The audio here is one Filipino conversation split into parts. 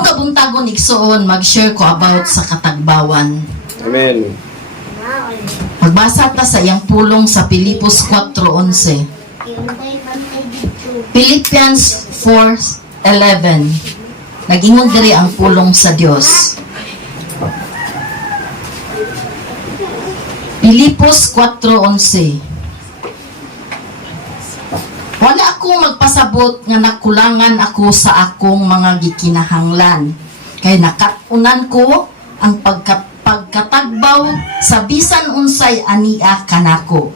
Karong kabuntagon igsoon, mag-share ko about sa katagbawan. Amen. Magbasa ta sa iyang pulong sa Pilipos 4:11. Philippians 4:11. Nag-ingon diri ang pulong sa Dios. Pilipos 4:11. Wala ako magpasabot nga nakulangan ako sa akong mga gikinahanglan. Kay nakatunan ko ang pagkatagbaw sa bisan unsay ania kanako.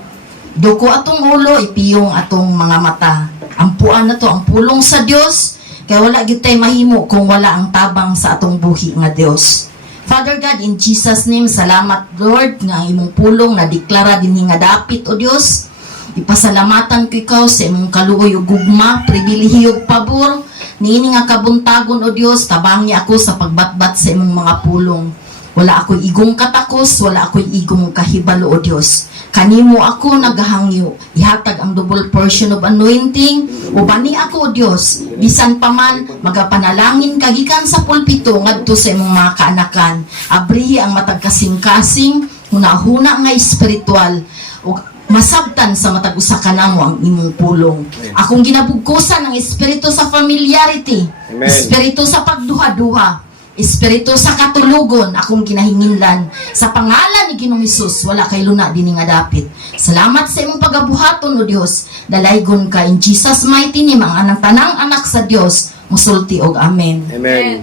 Duko atong ulo, ipiyong atong mga mata. Ampuan na to ang pulong sa Dios, kay wala gyud tay mahimo kung wala ang tabang sa atong buhi nga Dios. Father God, in Jesus' name, salamat Lord nga ang imong pulong na deklara dinhi nga dapit o Dios. Ipasalamatan ko ikaw sa imong kaluoy ug gugma, pribilehiyo ug pabor niini nga kabuntagon o Dios, tabangi ako sa pagbatbat sa imong mga pulong. Wala ako'y igong katakos, wala ako'y igong kahibalo o Dios. Kanimo ako nagahangyo, ihatag ang double portion of anointing, ubani ako o Dios, bisan pa man magapanalangin kagikan sa pulpito ngadto sa imong mga kaanakan. Abrihi ang matag kasing-kasing, hunahuna nga espiritual, ug masabtan sa matag usa ka namo ang imong pulong. Akong ginabugkusan ang espiritu sa familiarity, Amen. espiritu sa pagduha-duha, espiritu sa katulugon, akong kinahinginlan. Sa pangalan ni Ginoong Hesus, wala kay luna din nga dapit. Salamat sa imong pagabuhaton o Dios. Dalaygon ka in Jesus mighty name, ang anang tanang anak sa Dios, musulti og amen. Amen.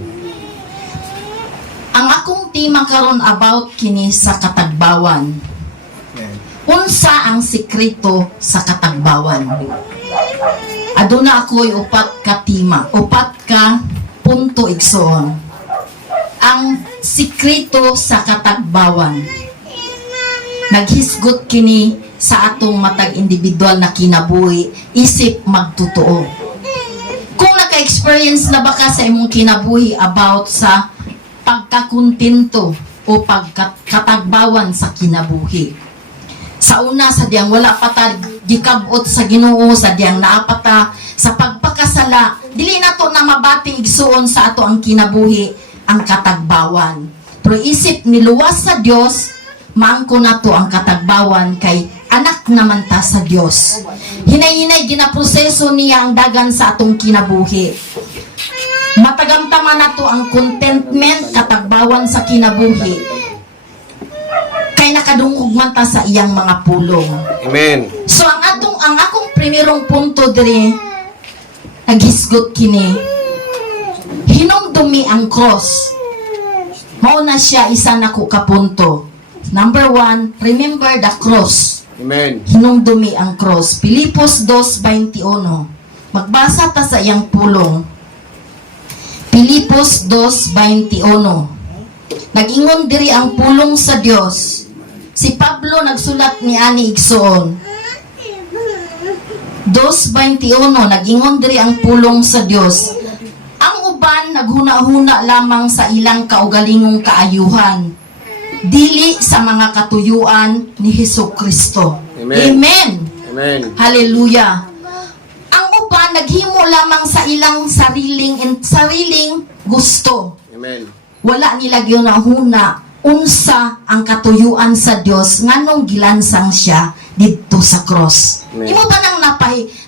Ang akong tema karon about kini sa katagbawan. Unsa ang sikreto sa katagbawan? Aduna ako'y upat ka tema, upat ka punto igsoon. Ang sikreto sa katagbawan. Naghisgot kini sa atong matag individual na kinabuhi, isip magtotoo. Kung naka-experience na ba ka sa imong kinabuhi about sa pagkakontento o pagkatagbawan sa kinabuhi. Sa una, sa diyang wala pa ta gikabot sa Ginoo, sa diyang naapata sa pagpakasala, dili nato na mabati igsuon sa ato ang kinabuhi ang katagbawan. Pero isip niluwas sa Dios, maangko nato ang katagbawan kay anak naman ta sa Dios. Hinay-hinay ginaproseso niya ang dagan sa atong kinabuhi. Matagamtaman nato ang contentment, katagbawan sa kinabuhi. Kay nakadungog man ta sa iyang mga pulong. Amen. So ang akong primerong punto diri naghisgot kini. Hinumdumi ang cross. Mao na siya isa nako ka punto. Number 1, remember the cross. Amen. Hinumdumi ang cross. Pilipos 2:21. Magbasa ta sa iyang pulong. Pilipos 2:21. Nag-ingon diri ang pulong sa Dios. Si Pablo nagsulat ni ani igsoon. 2:21 nag-ingon diri ang pulong sa Dios. Ang uban naghuna-huna lamang sa ilang kaugalingong kaayuhan, dili sa mga katuyuan ni Hesukristo. Amen. Amen. Amen. Hallelujah. Ang uban naghimo lamang sa ilang sariling gusto. Amen. Wala nila ginahuna unsa ang katuyuan sa Dios nganong gilansang siya didto sa cross. Amen. Imo ba nang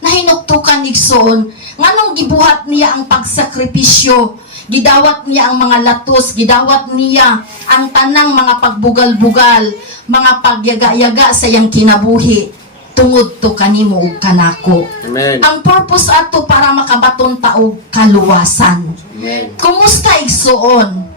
nahinuktukan igsoon nganong gibuhat niya ang pagsakripisyo, gidawat niya ang mga latos, gidawat niya ang tanang mga pagbugal-bugal, mga pagyaga-yaga sa iyang kinabuhi tungod to kanimo ug kanako. Amen. Ang purpose ato para makabaton ta og kaluwasan. Amen. Kumusta igsoon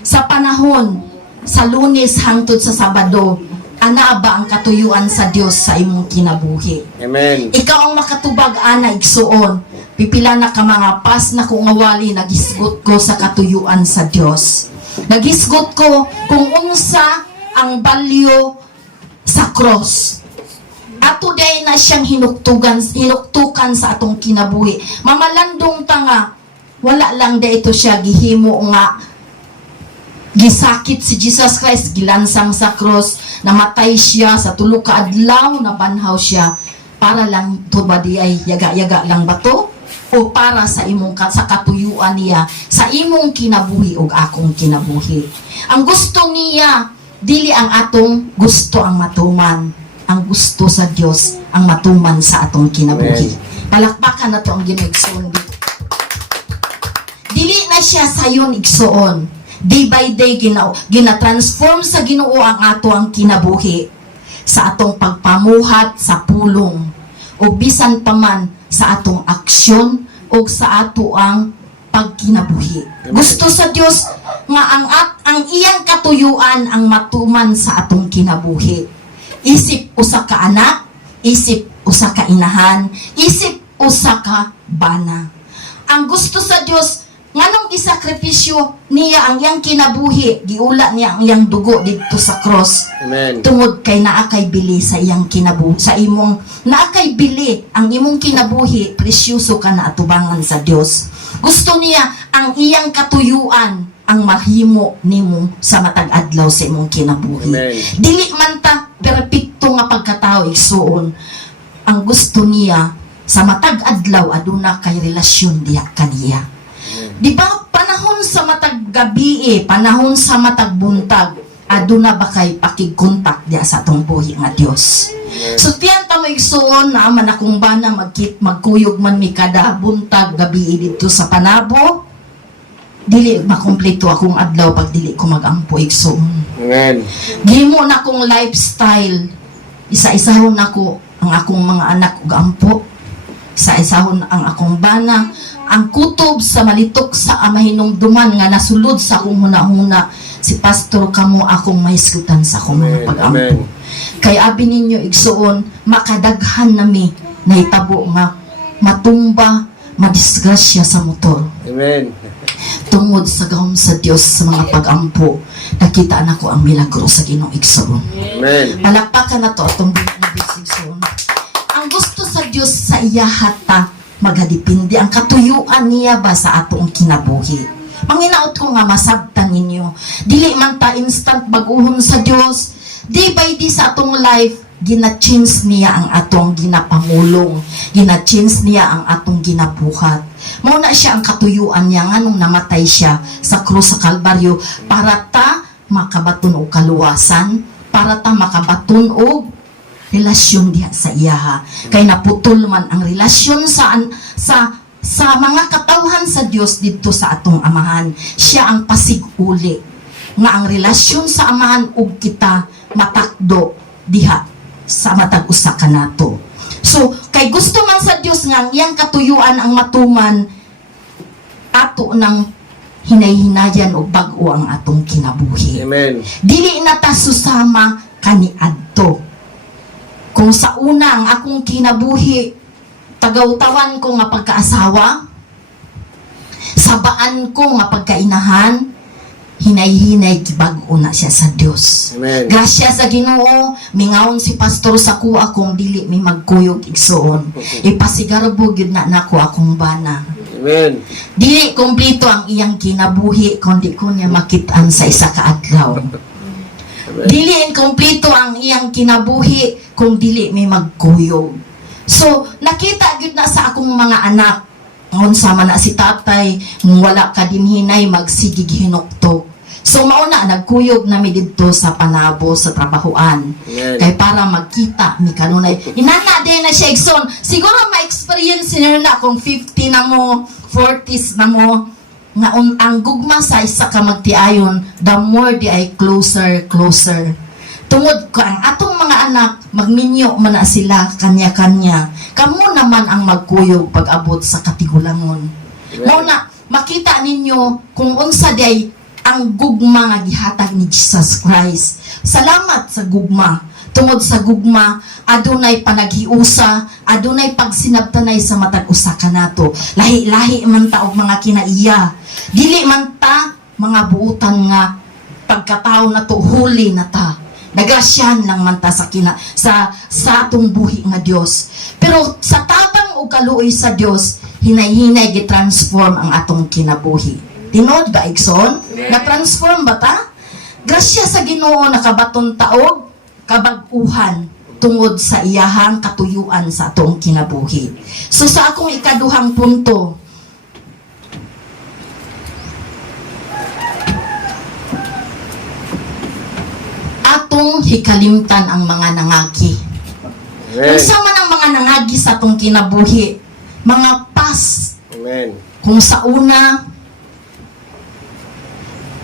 sa panahon sa Lunes hangtod sa Sabado, ana ba ang katuyuan sa Dios sa imong kinabuhi? Amen. Ikaw ang makatubag ana igsuon. Pipila na ka mga pas na kung awali nagisgot ko sa katuyuan sa Dios. Nagisgot ko kung unsa ang balyo sa cross. Ato day na siyang hinuktukan sa atong kinabuhi. Mamalandong ta nga wala lang day ito siya gihimo nga gisakit si Jesus Christ, gilansang sa cross, namatay siya sa tulo ka adlaw, nabanhaw siya para lang to ba di ay yaga-yaga lang ba to? o para sa imong sa katuyuan niya sa imong kinabuhi ug akong kinabuhi. Ang gusto niya dili ang atong gusto ang matuman. Ang gusto sa Dios ang matuman sa atong kinabuhi. Palakpakan na to ang Ginoo igsoon. Dili na siya sayon igsoon. Day by day gina-transform sa Ginoo ang ato ang kinabuhi sa atong pagpamuhat sa pulong o bisan pa man sa atong aksyon o sa ato ang pagkinabuhi. Gusto sa Dios nga ang iyang katuyuan ang matuman sa atong kinabuhi. Isip usa ka anak, isip usa ka inahan, isip usa ka bana. Ang gusto sa Dios nganong isakripisyo niya ang iyang kinabuhi, giula niya ang iyang dugo dito sa cross. Amen. Tungod kay naa kay bili sa iyang kinabuhi, sa imong naa kay bili ang imong kinabuhi, presyoso ka na atubangan sa Dios. Gusto niya ang iyang katuyuan ang mahimo nimo sa matag adlaw sa imong kinabuhi. Amen. Dili man ta perpekto nga pagkatao igsuon. Ang gusto niya sa matag adlaw aduna kay relasyon diha kaniya. Di ba panahon sa matag gabi, panahon sa matag buntag, aduna ba kay pakigkontak diha sa atong buhi nga Dios. So tiyan ta mo igsuon na man akong bana magkuyog man mi kada buntag gabi dito sa Panabo. Dili makumpleto akong adlaw pag dili ko magampo igsoon. Amen. Gimo na akong lifestyle. Isa-isahon ako ang akong mga anak ug ampo. Isa-isahon ang akong bana. Ang kutob sa malitok sa amahinungduman nga nasulod sa akong huna-huna. Si pastor kamo akong mahisgutan sa akong mga pag-ampo. Kay abi ninyo igsuon makadaghan nami nahitabo nga matumba, madisgrasya sa motor. Amen. Tungod sa gahom sa Dios sa mga pag-ampo, nakita na ko ang milagro sa Ginoo igsoon. Amen. Palakpakan na to atong Diyos igsoon. Ang gusto sa Dios sa iya hata magadipindi ang katuyuan niya ba sa atong kinabuhi. Manginaot ko nga masabtan ninyo. Dili man ta instant baguhon sa Dios. Day by day sa atong life, gina-change niya ang atong ginapamulong. Gina-change niya ang atong ginabuhat. Muna siya ang katuyuan niya nga nung namatay siya sa krus sa Kalbaryo para ta makabaton og kaluwasan, para ta makabaton og relasyon diha sa iyaha. Kay naputol man ang relasyon sa mga katawhan sa Dios dito sa atong amahan. Siya ang pasiguli nga ang relasyon sa amahan ug kita matakdo diha sa matag usa kanato. So, kay gusto man sa Dios nga ang iyang katuyuan ang matuman ato ng hinay-hinayan o bag-o ang atong kinabuhi. Amen. Dili na ta susama kaniadto. Kung sa una ang akong kinabuhi tagaw-tawan ko nga pagkaasawa, sabaan ko nga pagkainahan, hinay-hinay gibag-o na siya sa Dios. Amen. Grasya sa Ginoo, mingawon si pastor sa kuha kung dili mi magkuyog igsoon. Ipasigarbo gyud na nako akong bana. Amen. Dili kompleto ang iyang kinabuhi kundi ko niya makit-an sa isa ka adlaw. Dili kompleto ang iyang kinabuhi kung dili mi magkuyog. So, nakita gyud na sa akong mga anak ngon sama na si tatay nung wala ka dinhinay magsigig hinuktok. So mauna nagkuyog nami didto sa Panabo sa trabahoan. Amen. Kay para magkita mi kanunay. Inana din na siya igsoon. Siguro ma-experience niyo na kung 50 na mo, 40s na mo nga ang gugma sa isa ka magtiayon, the more di ay closer. Tungod ko ang atong mga anak, magminyo man na sila kanya-kanya. Kamo naman ang magkuyog pag-abot sa katigulangon. Muna, makita ninyo kung unsa day ang gugma nga gihatag ni Jesus Christ. Salamat sa gugma. Tungod sa gugma, adunay panaghiusa, adunay pagsinabtanay sa matag usa kanato. Lahi-lahi man ta og mga kinaiya. Dili man ta mga buutan nga pagkatao na to huli na ta. Nagasyan lang man ta sa atong buhi nga Dios. Pero sa tabang o kaluoy sa Dios, hinay-hinay gitransform ang atong kinabuhi. Tinod ba igsoon? Na-transform ba ta? Grasya sa Ginoo nakabaton taog kabag-uhan. tungod sa iyahang katuyuan sa atong kinabuhi. So sa akong ikaduhang punto, atong hikalimtan ang mga nangagi. Amen. Unsa man ang mga nangagi sa atong kinabuhi, mga past. Amen. Kung sa una,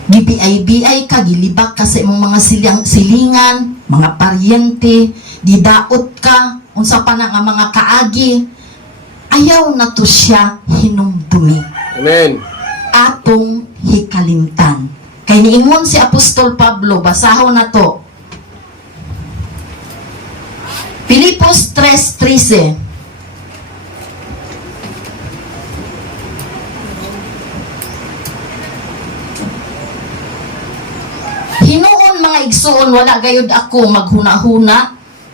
gibiay-biay ka, gilibak ka sa imong mga silingan, mga paryente, gidaot ka, unsa pa na nga mga kaagi, ayaw na to siya hinumdumi. Amen. Atong hikalimtan. Kay niingon si Apostol Pablo, basahon na to. Filipos 3:13. Hinuon mga igsoon, wala gayud ako maghuna-huna,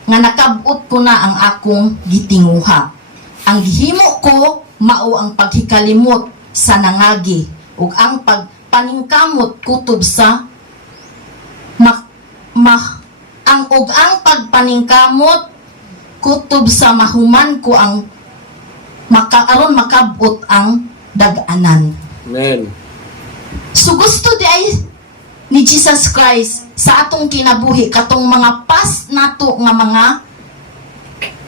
nga nakabot ko na ang akong gitinguha. Ang gihimo ko, mao ang paghikalimot sa nangagi, ug ang pagpaningkamot kutob sa ang pagpaningkamot kutob sa mahuman ko ang aron makabot ang dag-anan. Amen. So gusto di ay ni Jesus Christ sa atong kinabuhi katong mga past nato nga mga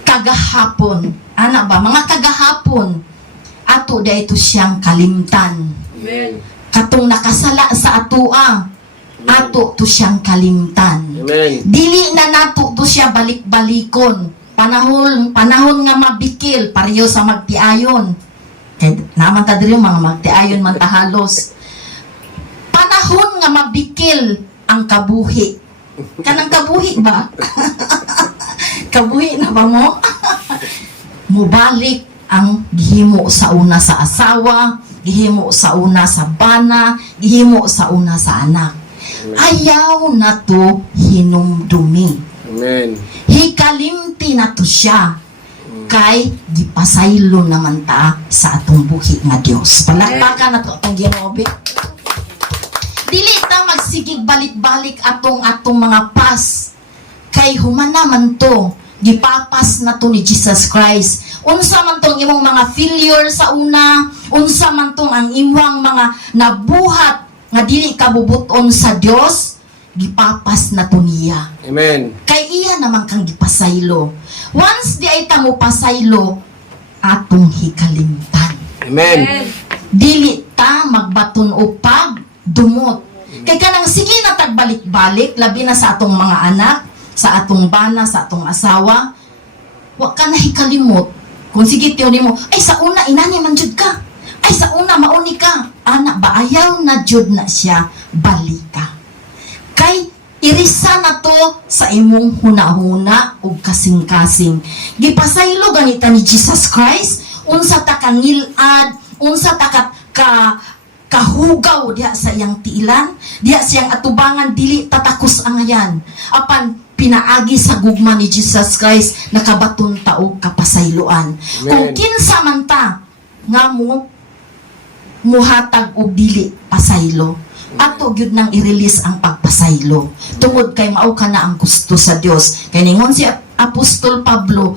kagahapon. Ana ba? Mga kagahapon. Ato di ito siyang kalimtan. Amen. Katong nakasala sa atoa. Ato to siyang kalimtan. Amen. Dili na nato to siya balik-balikon. Panahon nga mabikil, pareho sa magtiayon. Kaya naman ta diri mga magtiayon man ta halos. Panahon nga mabikil ang kabuhi. Kanang kabuhi ba? Kabuhi na ba mo? Mubalik ang gihimo sa una sa asawa, gihimo sa una sa bana, gihimo sa una sa anak. Ayaw na to hinumdumi. Amen. Hikalimti na to siya. Kay gipasaylo naman ta sa atong buhi nga Dios. Palakpakan na to atong Ginoo. Dili ta magsigig balik-balik atong mga pas. Kay human naman to, gipapas na to ni Jesus Christ. Unsa man tong imong mga failure sa una, unsa man tong ang imong mga nabuhat nga dili kabubuton sa Dios, gipapas na to niya. Amen. Kay iya naman kang gipasaylo. Once di ay ta mo pasaylo, atong hikalimtan. Amen. Dili ta magbaton o pag dumot. Kay kanang sige na tagbalik-balik, labi na sa atong mga anak, sa atong bana, sa atong asawa, wa ka na hikalimot. Kung sige tiyo nimo, ay sa una inani man jud ka. Ay sa una mauni ka. Ana ba ayaw na jud na siya balika. Kay irisa na to sa imong huna-huna ug kasing-kasing. Gipasaylo ganita ni Jesus Christ, unsa ta kangilad, unsa ta kahugaw diha sa iyang tiilan, diha sa iyang atubangan, dili tatakos ang ayan. Apan pinaagi sa gugma ni Jesus Christ, nakabaton ta og kapasayloan. Amen. Kung kinsa man ta nga mo muhatag og dili pasaylo, ato gyud nang i-release ang pagpasaylo. Tungod kay mao ka na ang gusto sa Dios. Kay ningon si Apostol Pablo,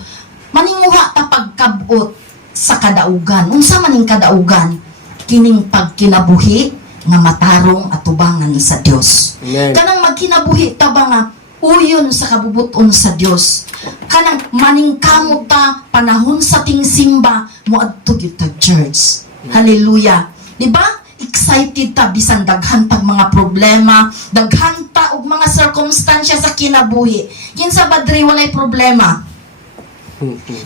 maninguha ta pagkabot sa kadaugan. Unsa man ning kadaugan? Kining pagkinabuhi nga matarong atubangan sa Dios. Amen. Kanang magkinabuhi ta ba nga uyon sa kabubuton sa Dios. Kanang maningkamot ta panahon sa tingsimba moadto gyud ta church. Hallelujah. Di ba? Excited ta bisan daghan tag mga problema, daghan ta og mga circumstansya sa kinabuhi. Kinsa ba diri walay problema?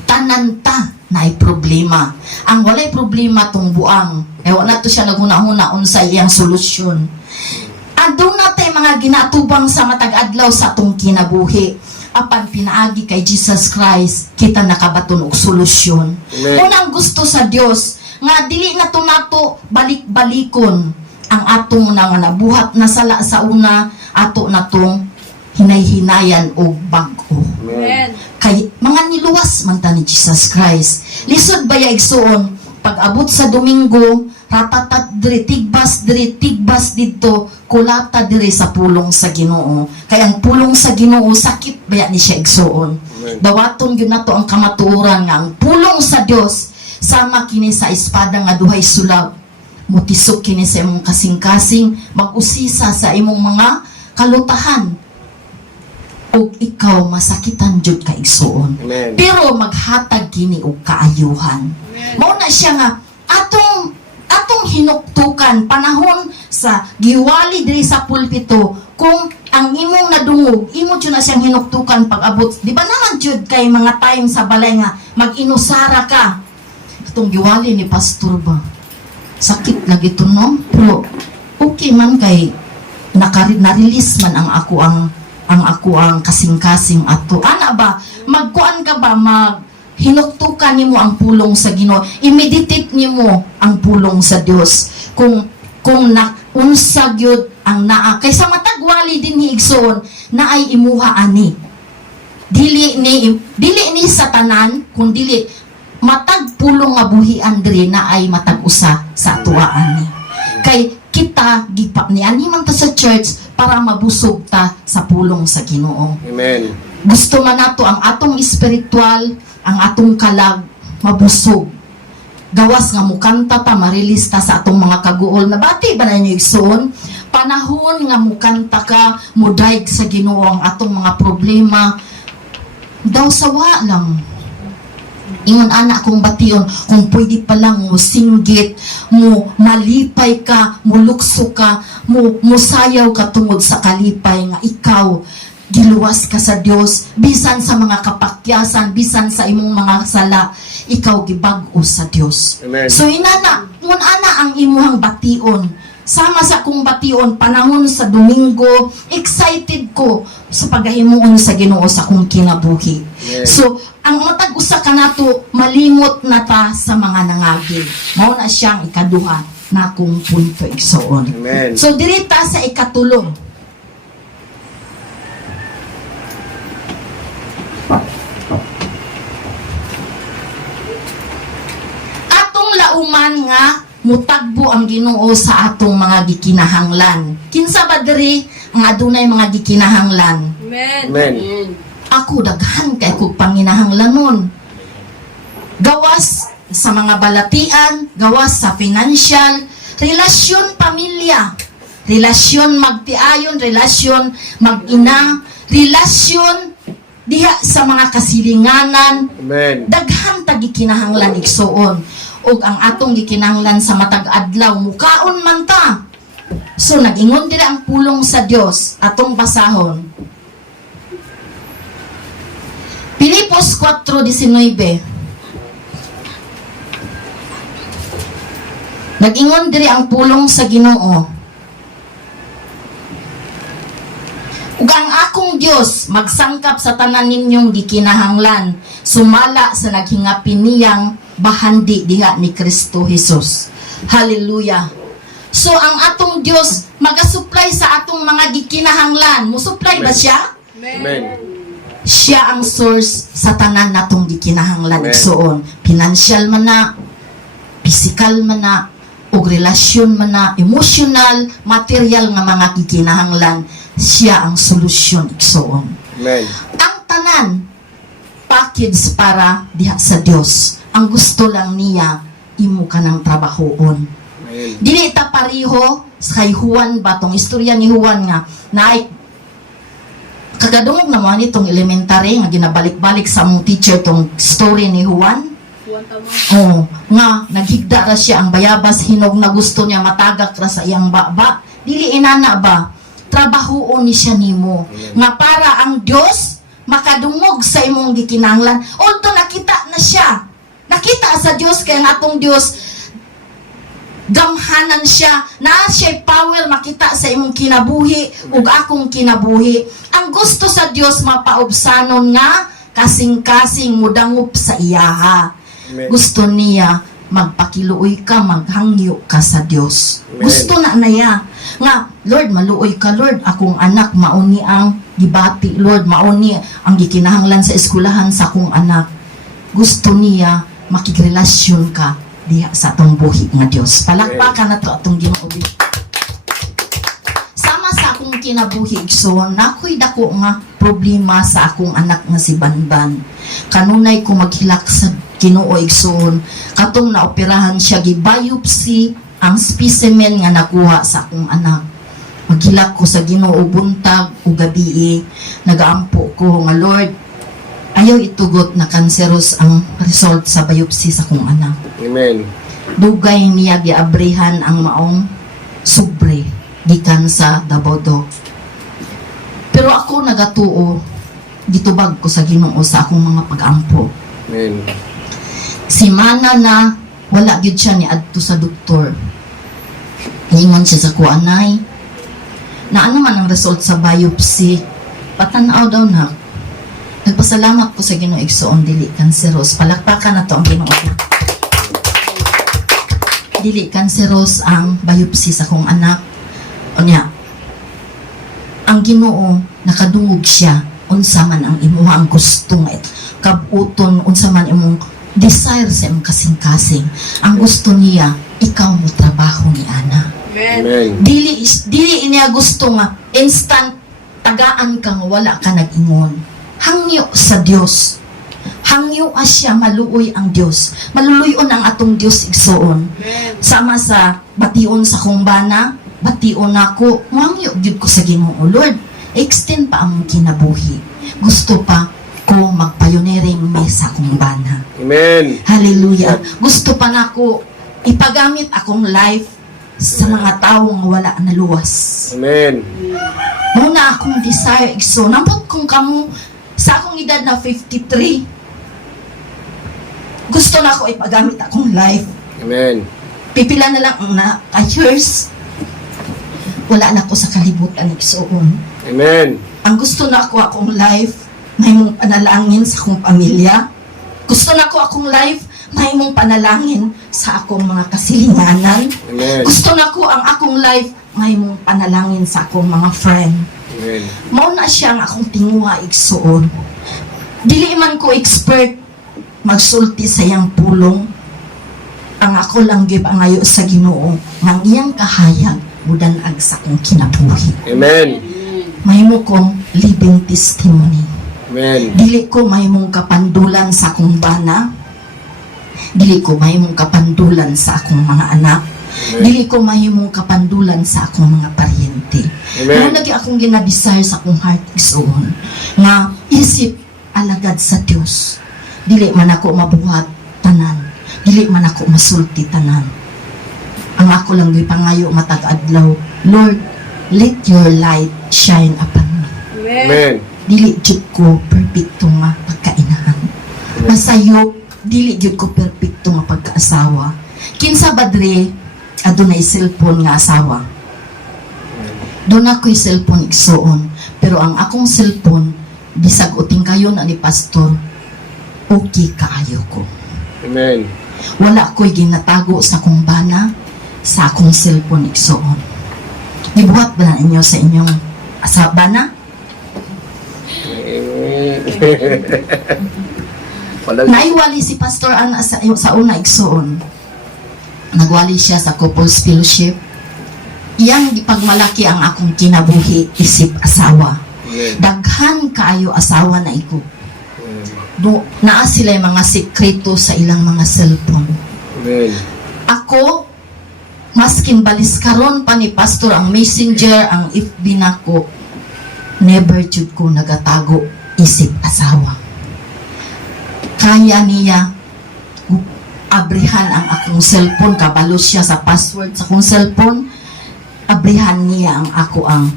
Tanan ta naay problema. Ang walay problema tong buang. Wala to siya naghuna-huna unsa iyang solusyon. Aduna tay mga ginatubang sa matag adlaw sa atong kinabuhi. Apan pinaagi kay Jesus Christ, kita nakabaton og solusyon. Unang gusto sa Dios nga dili na to nato balik-balikon ang atong nga nabuhat na sala sa una, ato natong hinay-hinayan og bag-o. Amen. Kay mga niluwas man ta ni Jesus Christ. Lisod ba ya igsuon, pag abot sa Domingo, ratatat diri tigbas dito, kulata diri sa pulong sa Ginoo. Kay ang pulong sa Ginoo sakit baya ni siya igsuon. Dawaton yun na to ang kamatuoran nga ang pulong sa Dios sama kini sa espada nga duhay sulab. Mutisok kini sa imong kasing-kasing, mag-usisa sa imong mga kalutahan. O ikaw masakitan jud ka igsuon. Amen. Pero maghatag kini og kaayuhan. Mao na siya nga atong hinuktukan panahon sa giwali diri sa pulpito kung ang imong nadungog imo jud na siyang hinuktukan pag-abot. Di ba naman jud kay mga time sa balay nga mag-inusara ka. Itong giwali ni pastor ba? Sakit lagi to no? Pero okay man kay na-release man ang ako ang kasing-kasing ato. Ana ba? Magkuan ka ba? Hinuktukan nimo ang pulong sa Ginoo. I-meditate nimo ang pulong sa Dios. Kung unsa gyud ang naa kaysa matagwali din ni igsoon na ay imuha ani. Dili ni sa tanan kun dili matag pulong nga buhian diri na ay matag usa sa atuaan ni. Kay kita gipa ni ani man ta sa church para mabusog ta sa pulong sa Ginoo. Amen. Gusto man nato ang atong espiritual, ang atong kalag mabusog. Gawas nga mukanta ta, marilis ta sa atong mga kaguol. Nabati ba na inyo igsoon? Panahon nga mukanta ka, mudayeg sa Ginoo ang atong mga problema. Daw sawa lang. Ingon anak kong bation, kung pwede pa lang mo singgit, mo malipay ka, mo lukso ka, mo sayaw ka tungod sa kalipay nga ikaw giluwas ka sa Dios, bisan sa mga kapakyasan, bisan sa imong mga sala, ikaw gibag-o sa Dios. Amen. So inana, ngun ana ang imuhang bation. Sama sa akong bation, panahon sa Domingo, excited ko sa paghahimuon sa Ginoo sa akong kinabuhi. Amen. So, ang matag usa ka nato, malimot na ta sa mga nangagi. Mao na siyang ikaduha na akong punto igsoon. Amen. So, dirita sa ikatulo. Atong lauman nga mutagbo ang Ginoo sa atong mga gikinahanglan. Kinsa ba diri ang adunay mga gikinahanglan? Amen. Amen. Ako daghan kay kog panginahanglanon. Gawas sa mga balatian, gawas sa financial, relasyon pamilya, relasyon magtiayon, relasyon mag-ina, relasyon diha sa mga kasilinganan. Amen. Daghan ta gikinahanglan igsuon. Og ang atong gikinahanglan sa matag adlaw mukaon man ta. So nag-ingon dira ang pulong sa Dios atong basahon. Pilipos 4:19. Nag-ingon diri ang pulong sa Ginoo. Ug ang akong Dios magsangkap sa tanan ninyong gikinahanglan, sumala sa naghingapin niyang bahandi diha ni Kristo Jesus. Hallelujah. So ang atong Dios magasupply sa atong mga gikinahanglan. Musupply ba siya? Amen. Siya ang source sa tanan natong gikinahanglan Amen. igsoon. Financial man na, physical man na, o relasyon man na, emotional, material nga mga gikinahanglan, siya ang solusyon igsoon. Amen. Ang tanan package para diha sa Dios. Ang gusto lang niya imo ka ng trabahoon. Amen. Dili ta pariho sa kay Juan ba tong istorya ni Juan nga naay kagadungog na mo nitong elementary nga ginabalik-balik sa among teacher tong story ni Juan. Juan tama. Oh, nga naghigda ra siya ang bayabas hinog na gusto niya matagak ra sa iyang baba. Dili inana ba? Trabahoon ni siya nimo. Nga para ang Dios makadungog sa imong gikinahanglan. Although nakita na siya. Nakita sa Dios kay ang atong Dios gamhanan siya na siya power makita sa imong kinabuhi ug akong kinabuhi. Ang gusto sa Dios mapaubsanon nga kasing-kasing mudangup sa iyaha. Amen. Gusto niya magpakiluoy ka, maghangyo ka sa Dios. Amen. Gusto na niya nga, Lord, maluoy ka, Lord, akong anak mauni ang gibati, Lord, mauni ang gikinahanglan sa eskwelahan sa akong anak. Gusto niya makigrelasyon ka diha sa atong buhi nga Dios. Palakpakan na to atong Ginoo. Sama sa akong kinabuhi igsoon, nakoy dako nga problema sa akong anak nga si Banban. Kanunay ko maghilak sa Ginoo igsoon, katong naoperahan siya gi-biopsy ang specimen nga nakuha sa akong anak. Maghilak ko sa Ginoo buntag ug gabi, nagaampo ko nga Lord, ayaw itugot na kanseros ang result sa biopsy sa akong anak. Amen. Dugay niya giabrihan ang maong sobre gikan sa Dabodo. Pero ako nagatuo, gitubag ko sa Ginoo sa akong mga pag-ampo. Amen. Si Mana na wala gyud siya ni adto sa doktor. Ingon siya sa kuanay na ano man ang result sa biopsy, patanaw daw na. Nagpasalamat ko sa Ginoo igsoon dili kanseros. Palakpakan na to ang Ginoo. Dili kanseros ang biopsy sa kong anak. Unya, ang Ginoo nakadungog siya unsa man ang imuha ang gusto nga kabuton, unsa man imong desire sa imong kasing-kasing. Ang gusto niya ikaw mo trabaho ni ana. Amen. Dili niya gusto nga instant tagaan ka nga wala ka nag-ingon. Hangyo sa Dios. Hangyo siya, maluoy ang Dios. Maluluyon ang atong Dios igsoon. Sama sa bation sa kumbana, bation ako, hangyo gyud ko sa Ginoo. Lord, extend pa ang kinabuhi. Gusto pa ko magpayonering may sa kumbana. Amen. Hallelujah. Gusto pa nako ipagamit akong life sa mga taong wala na luwas. Amen. Muna akong desire igsoon. Nampot kung kamo sa akong edad na 53, gusto na ako ipagamit akong life. Amen. Pipila na lang na years, wala na ako sa kalibutan igsoon. Amen. Ang gusto na ako akong life, may mong panalangin sa akong pamilya. Gusto na ako akong life, may mong panalangin sa akong mga kasilinganan. Amen. Gusto na ko ang akong life, may mong panalangin sa akong mga friend. Amen. Mao na siya ang akong tinguha igsoon. Dili man ko expert magsulti sa iyang pulong. Ang ako lang gibangayo sa Ginoo ng iyang kahayag mudanag sa akong kinabuhi. Amen. Mahimo kong living testimony. Amen. Dili ko mahimong kapandulan sa akong bana. Dili ko mahimong kapandulan sa akong mga anak. Dili ko mahimong kapandulan sa akong mga paryente. Amen. Kaya lagi akong ginadesire sa akong heart igsoon nga isip alagad sa Dios. Dili man ako mabuhat tanan. Dili man ako masulti tanan. Ang ako lang gipangayo matag adlaw, Lord, let your light shine upon me. Amen. Dili jud ko perpekto nga pagkainahan. Masayop, dili jud ko perpekto nga pagkaasawa. Kinsa badre adunay cellphone nga asawa. Doon ako'y cellphone igsoon, pero ang akong cellphone bisag uting kayo na ni pastor, okay kaayo ko. Amen. Wala ko'y ginatago sa akong bana, sa akong cellphone igsoon. Gibuhat ba na inyo sa inyong bana? Naiwali si Pastor Ana sa una igsoon. Nagwali siya sa couples fellowship. Iyang pagmalaki ang akong kinabuhi isip asawa. Amen. Daghan kaayo asawa na iko. Naa sila yung mga sekreto sa ilang mga cellphone. Amen. Ako, maskin balis karon pa ni Pastor ang messenger, ang FB nako, never jud ko nagatago isip asawa. Kaya niya abrihan ang akong cellphone, kabalo siya sa password sa akong cellphone, abrihan niya ang ako ang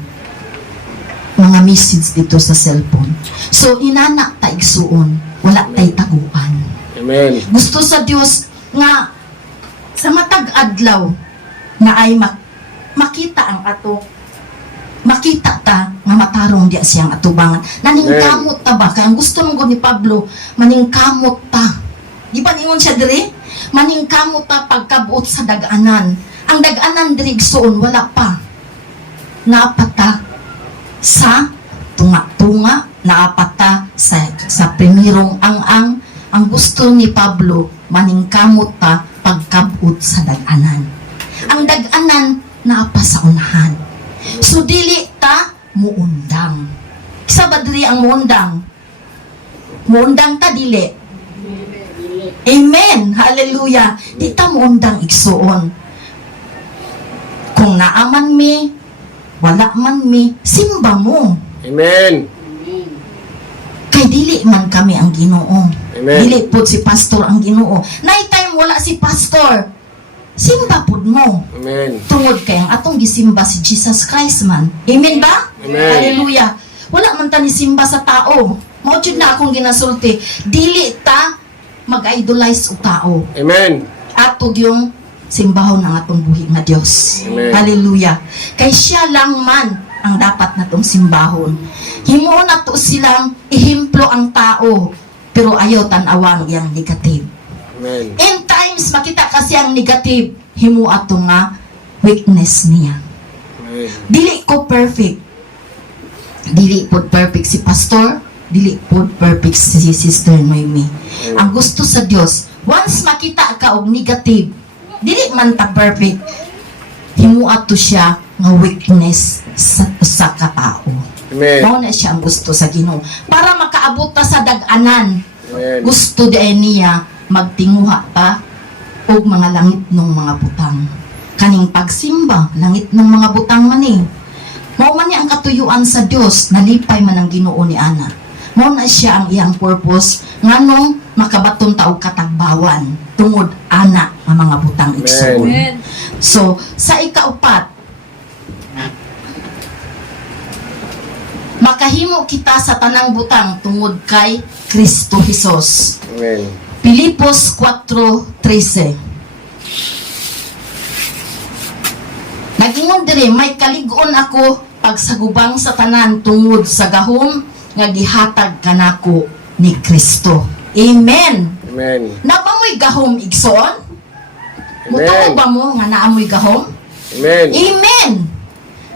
mga message dito sa cellphone. So, inana ta igsuon, wala tay taguan. Amen. Gusto sa Dios nga sa matag adlaw na ay makita ang ato, makita ta nga matarong diya siyang atubangan. Naningkamot ta ba? Kaya ang gusto nung ni Pablo, maningkamot ta. Di ba ningon siya dire? Maningkamot ta pagkabuot sa daganan. Ang daganan diri igsoon wala pa. Naapata sa tunga-tunga, naapata sa primirong ang gusto ni Pablo, maningkamot ta pagkabuot sa daganan. Ang daganan naapa sa unahan. So dili ta muundang. Kisa ba diri ang muundang? Muundang ta dili. Amen. Hallelujah. Di ta muundang igsuon. Kung naaman mi, wala man mi, simba mo. Amen. Kay dili man kami ang Ginoo. Amen. Dili pud si pastor ang Ginoo. Night time wala si pastor. Simba pud mo. Amen. Tungod kay ang atong gisimba si Jesus Christ man. Amen ba? Amen. Hallelujah. Wala man ta ni simba sa tao. Mao jud na akong ginasulti. Dili ta mag-idolize o tao. Amen. Ato yung simbahon ng atong buhi nga Dios. Amen. Hallelujah. Kay siya lang man ang dapat natong simbahon. Himuon nato silang ihimplo ang tao, pero ayaw tan-awang yang negative. Amen. In times makita kasi ang negative, himo ato nga weakness niya. Amen. Dili ko perfect. Dili pod perfect si pastor, dili pod perfect si Sister Noemi. Ang gusto sa Dios, once makita ka og negative, dili man ta perfect, himo ato siya nga weakness sa katao. Amen. Mao na siya ang gusto sa Ginoo. Para makaabot ta sa dag-anan, Amen. gusto di niya magtinguha pa og mga langit ng mga butang. Kaning pagsimba, langit ng mga butang man eh. Mao man niya ang katuyuan sa Dios, nalipay man ang Ginoo ni ana. Mao na siya ang iyang purpose nganong makabaton ta og katagbawan tungod ana nga mga butang igsoon. Amen. So, sa ikaupat, makahimo kita sa tanang butang tungod kay Kristo Jesus. Amen. Filipos 4:13. Nagingon diri, may kaligon ako pagsagubang sa tanan tungod sa gahom nga gihatag kanako ni Kristo. Amen. Amen. Napamoy gahom igsoon? Amen. Mutuo ba mo nga naamoy gahom? Amen. Amen.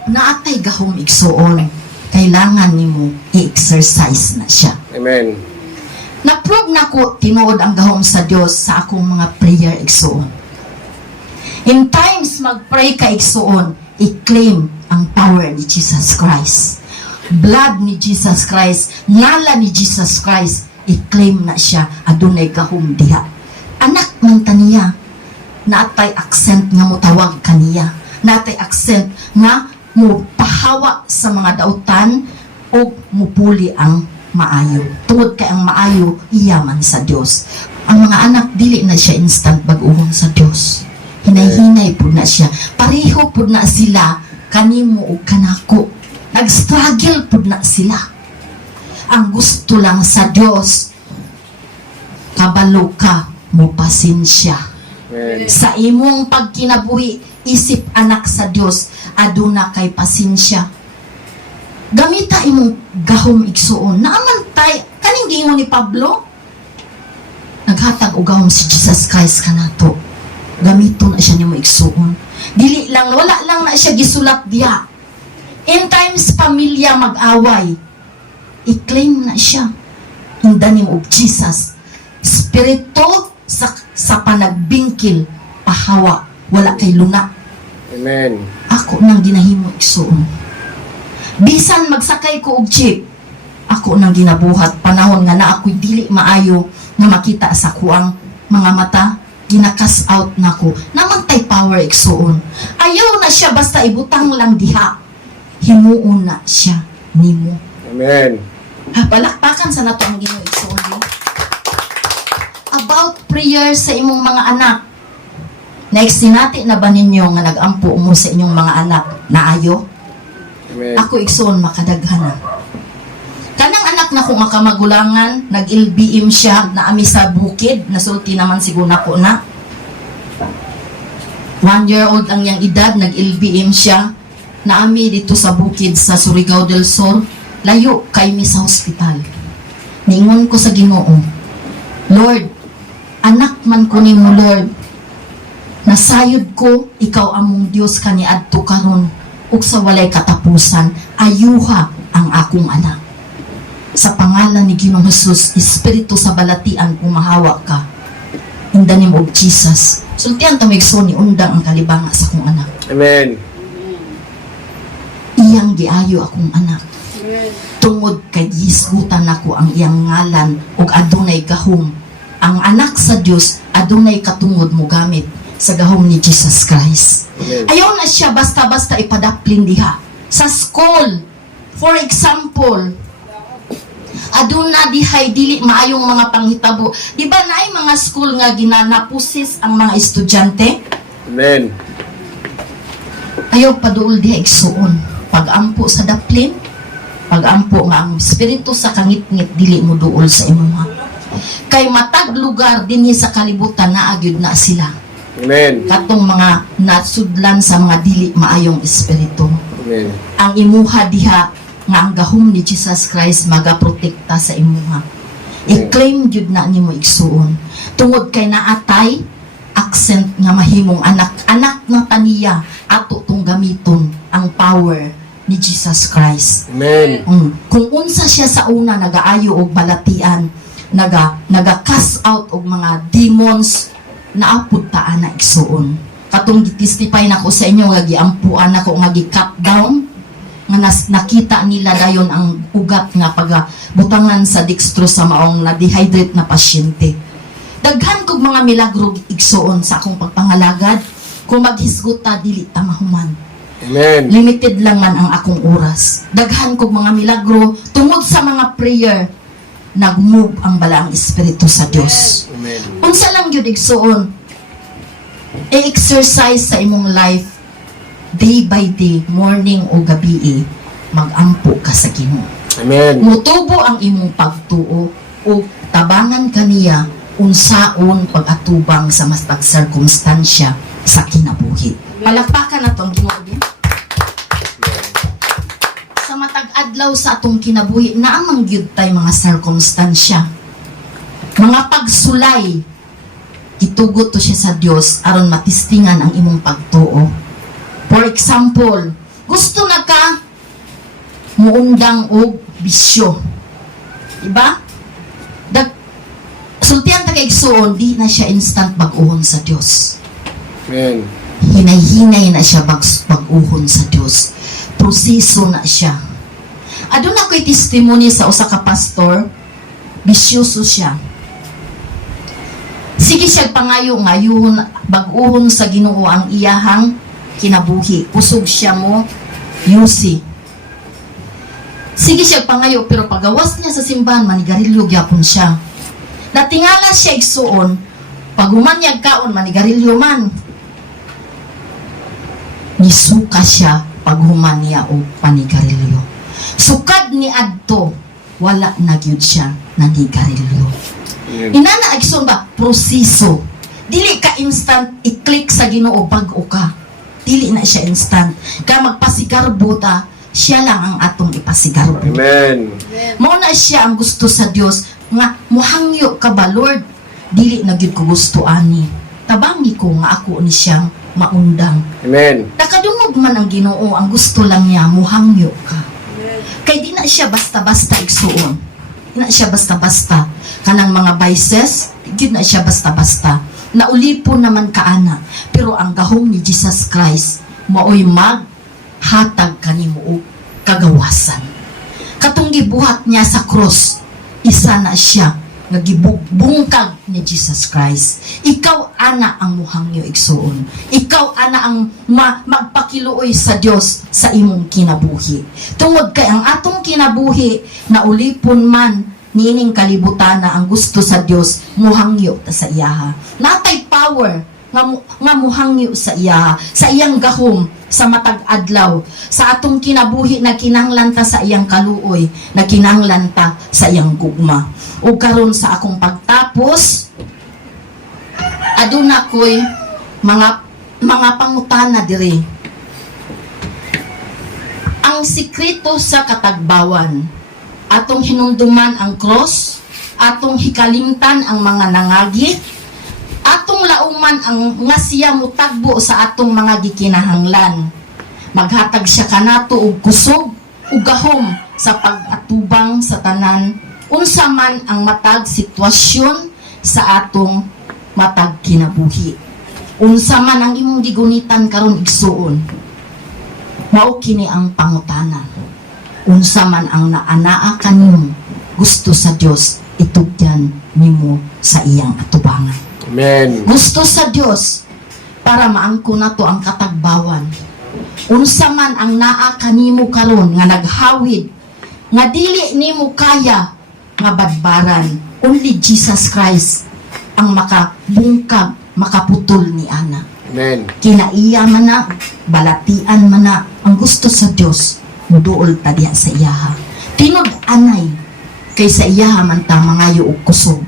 Naatay gahom igsoon. Kailangan nimo i-exercise na siya. Amen. Na-prove na ko tinuod ang gahom sa Dios sa akong mga prayer igsoon. In times mag-pray ka igsoon, i-claim ang power ni Jesus Christ. Blood ni Jesus Christ, ngala ni Jesus Christ, i-claim na siya adunay gahom diha. Anak man taniya, natay accent nga mutawag kaniya. Natay accent nga mo pahawa sa mga dautan o mupuli ang maayo. Tungod kay ang maayo, iyaman sa Dios. Ang mga anak, dili na siya instant bag-uhon sa Dios. Hinay-hinay po na siya. Pareho po na sila, kanimo o kanako. Nag-struggle po na sila. Ang gusto lang sa Dios, kabalo ka, mo pasensya. Amen. Sa imong pagkinabuhi, isip anak sa Dios, aduna kay pasensya. Gamita imong gahom igsuon. Naaman tay, kaning giingon ni Pablo, naghatag og gahom si Jesus Christ kanato. Gamito na siya nimo igsuon. Dili lang, wala lang na siya gisulat diha. In times pamilya mag-away, i-claim na siya in the name of Jesus. Spirito sa panagbingkil, pahawa, wala kay luna. Amen. Ako nang ginahimo igsuon. Bisan magsakay ko og jeep, ako nang ginabuhat panahon nga na ako'y dili maayo nga makita sa kuang mga mata, ginakas out nako. Namantay power igsuon. Ayaw na siya basta ibutang lang diha. Himuon na siya nimo. Amen. Palakpakan sa nato ang Ginoo igsuon. About prayer sa imong mga anak. Next sinati na ba ninyo nga nagampo mo sa inyong mga anak na ayo? Amen. Ako igsoon makadaghan na. Kanang anak na ko nga kamagulangan, nag-LBM siya na ami sa bukid, nasulti naman siguro na ko na. 1-year-old ang yang edad, nag-LBM siya, na ami dito sa bukid sa Surigao del Sur, layo kay mi sa hospital. Ningon ko sa Ginoo, Lord, anak man ko nimo Lord, nasayod ko, ikaw among Dios kaniadto karon, ug sa walay katapusan, ayuha ang akong anak. Sa pangalan ni Ginoong Hesus, Espiritu sa balatian, pumahawa ka. In the name of Jesus. Sultihan tamig so ni undang ang kalibanga sa akong anak. Amen. iyang giayo akong anak. Tungod kay gisgutan ako ang iyang ngalan ug adunay gahom. Ang anak sa Dios adunay katungod mo gamit sa gahom ni Jesus Christ. Amen. Ayaw na siya basta-basta ipadaplin diha. Sa school, for example, aduna dihay dili maayong mga panghitabo. Di ba naay mga school nga ginanapusis ang mga estudyante? Amen. Ayaw paduol diha igsuon. Pag-ampo sa daplin, pag-ampo nga ang espiritu sa kangit-ngit dili mo duol sa imuha. Kay matag lugar dinhi sa kalibutan naa gyud na sila. Amen. Katong mga nasudlan sa mga dili maayong espiritu. Amen. Ang imuha diha nga ang gahom ni Jesus Christ magaprotekta sa imuha. I-claim jud na nimo igsuon. Tungod kay naatay accent nga mahimong anak na taniya ato tong gamiton ang power ni Jesus Christ. Amen. Kung unsa siya sa una nagaayo og balatian, naga-cast out og mga demons naapod ta ana igsuon. Katong gitistify nako sa inyo nga giampuan nako nga gi-cut down nga nakita nila dayon ang ugat nga butangan sa dextro sa maong na dehydrate na pasyente. Daghan kog mga milagro igsuon sa akong pagpangalagad. Kung maghisgot ta dili ta mahuman. Amen. Limited lang man ang akong oras. Daghan kog mga milagro tungod sa mga prayer nag-move ang balaang espiritu sa Dios. Amen. Unsa lang gyud igsuon, i-exercise sa imong life day by day, morning o gabi, mag-ampo ka sa Ginoo. Amen. Mutubo ang imong pagtuo o tabangan kaniya unsaon pag-atubang sa mastag circumstansya sa kinabuhi. Palakpakan na tong Ginoo. Sa matag adlaw sa atong kinabuhi naamang gyud tay mga circumstansya, mga pagsulay, itugot to siya sa Dios aron matistingan ang imong pagtuo. For example, gusto na ka muundang og bisyo, diba? Sultihan ta kay igsuon, di na siya instant bag-uhon sa Dios. Amen. Hinay-hinay na siya bag-uhon sa Dios. Proseso na siya. Aduna ko'y testimony sa usa ka pastor, bisyoso siya. Sige siya pangayo ngayon, bag-uhon sa Ginoo ang iyahang kinabuhi. Kusog siya mo, yusi. Sige siya pangayo, pero pagawas niya sa simbahan, manigarilyo gyapon siya. Natingala siya igsuon, pag humanyag kaon, manigarilyo man. Nisuka siya pag humanya o panigarilyo. Sukad ni adto, wala na gyud siya nanigarilyo. Amen. Inana igsuon ba proseso. Dili ka instant i-click sa Ginoo bag-o ka. Dili na siya instant. Kaya magpasigarbo ta, siya lang ang atong ipasigarbo. Amen. Mao na siya ang gusto sa Dios nga muhangyo ka ba Lord, dili na gyud ko gusto ani. Tabangi ko nga ako ni siyang maundang. Amen. Nakadungog man ang Ginoo, ang gusto lang niya muhangyo ka. Kay di na siya basta-basta igsuon. Di na siya basta-basta. Kanang mga vices, di na siya basta-basta. Naulipon naman kaana. Pero ang gahom ni Jesus Christ, maoy maghatag kanimo og kagawasan. Katong gibuhat niya sa cross, isa na siya nga gibungkag ni Jesus Christ. Ikaw ana ang muhangyo igsuon. Ikaw ana ang magpakiluoy sa Dios sa imong kinabuhi. Tungod kay ang atong kinabuhi na ulipon man niining kalibutan na ang gusto sa Dios muhangyo ta sa iyaha. Natay power nga muhangyo sa iya, sa iyang gahom, sa matag adlaw, sa atong kinabuhi na kinahanglan ta sa iyang kaluoy, na kinahanglan ta sa iyang gugma. O karon sa akong pagtapos, aduna ko'y mga pangutana diri. Ang sikreto sa katagbawan, atong hinumduman ang cross, atong hikalimtan ang mga nangagi, atong lauman ang nga siya mutagbo sa atong mga gikinahanglan. Maghatag siya kanato og kusog ug gahom sa pag-atubang sa tanan unsa man ang matag sitwasyon sa atong matag kinabuhi. Unsa man ang imong gigunitan karon igsuon. Mao kini ang pangutana. Unsa man ang naanaa kanimo gusto sa Dios, itugyan nimo sa iyang atubangan. Amen. Gusto sa Dios para maangko nato ang katagbawan. Unsa man ang naa kanimo karon nga naghawid nga dili nimo kaya nga badbaran, only Jesus Christ ang makabungkag, makaputol ni ana. Amen. Kinaiya man na, balatian man na, ang gusto sa Dios, muduol ta diha sa iyaha. Tinud anay, kay sa iyaha man ta mangayo og kusog.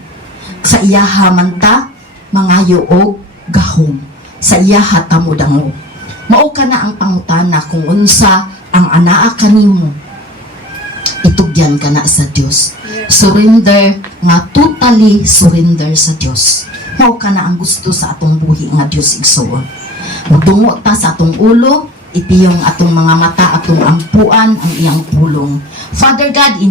Sa iyaha man ta mangayo og gahom. Sa iyaha ta mudango. Mao ka na ang pangutana kung unsa ang anaa kanimo. Itugyan ka na sa Dios. Surrender, nga totally surrender sa Dios. Mao ka na ang gusto sa atong buhi nga Dios igsoon. Mudungo ta sa atong ulo, ipiyong atong mga mata, atong ampuan ang iyang pulong. Father God,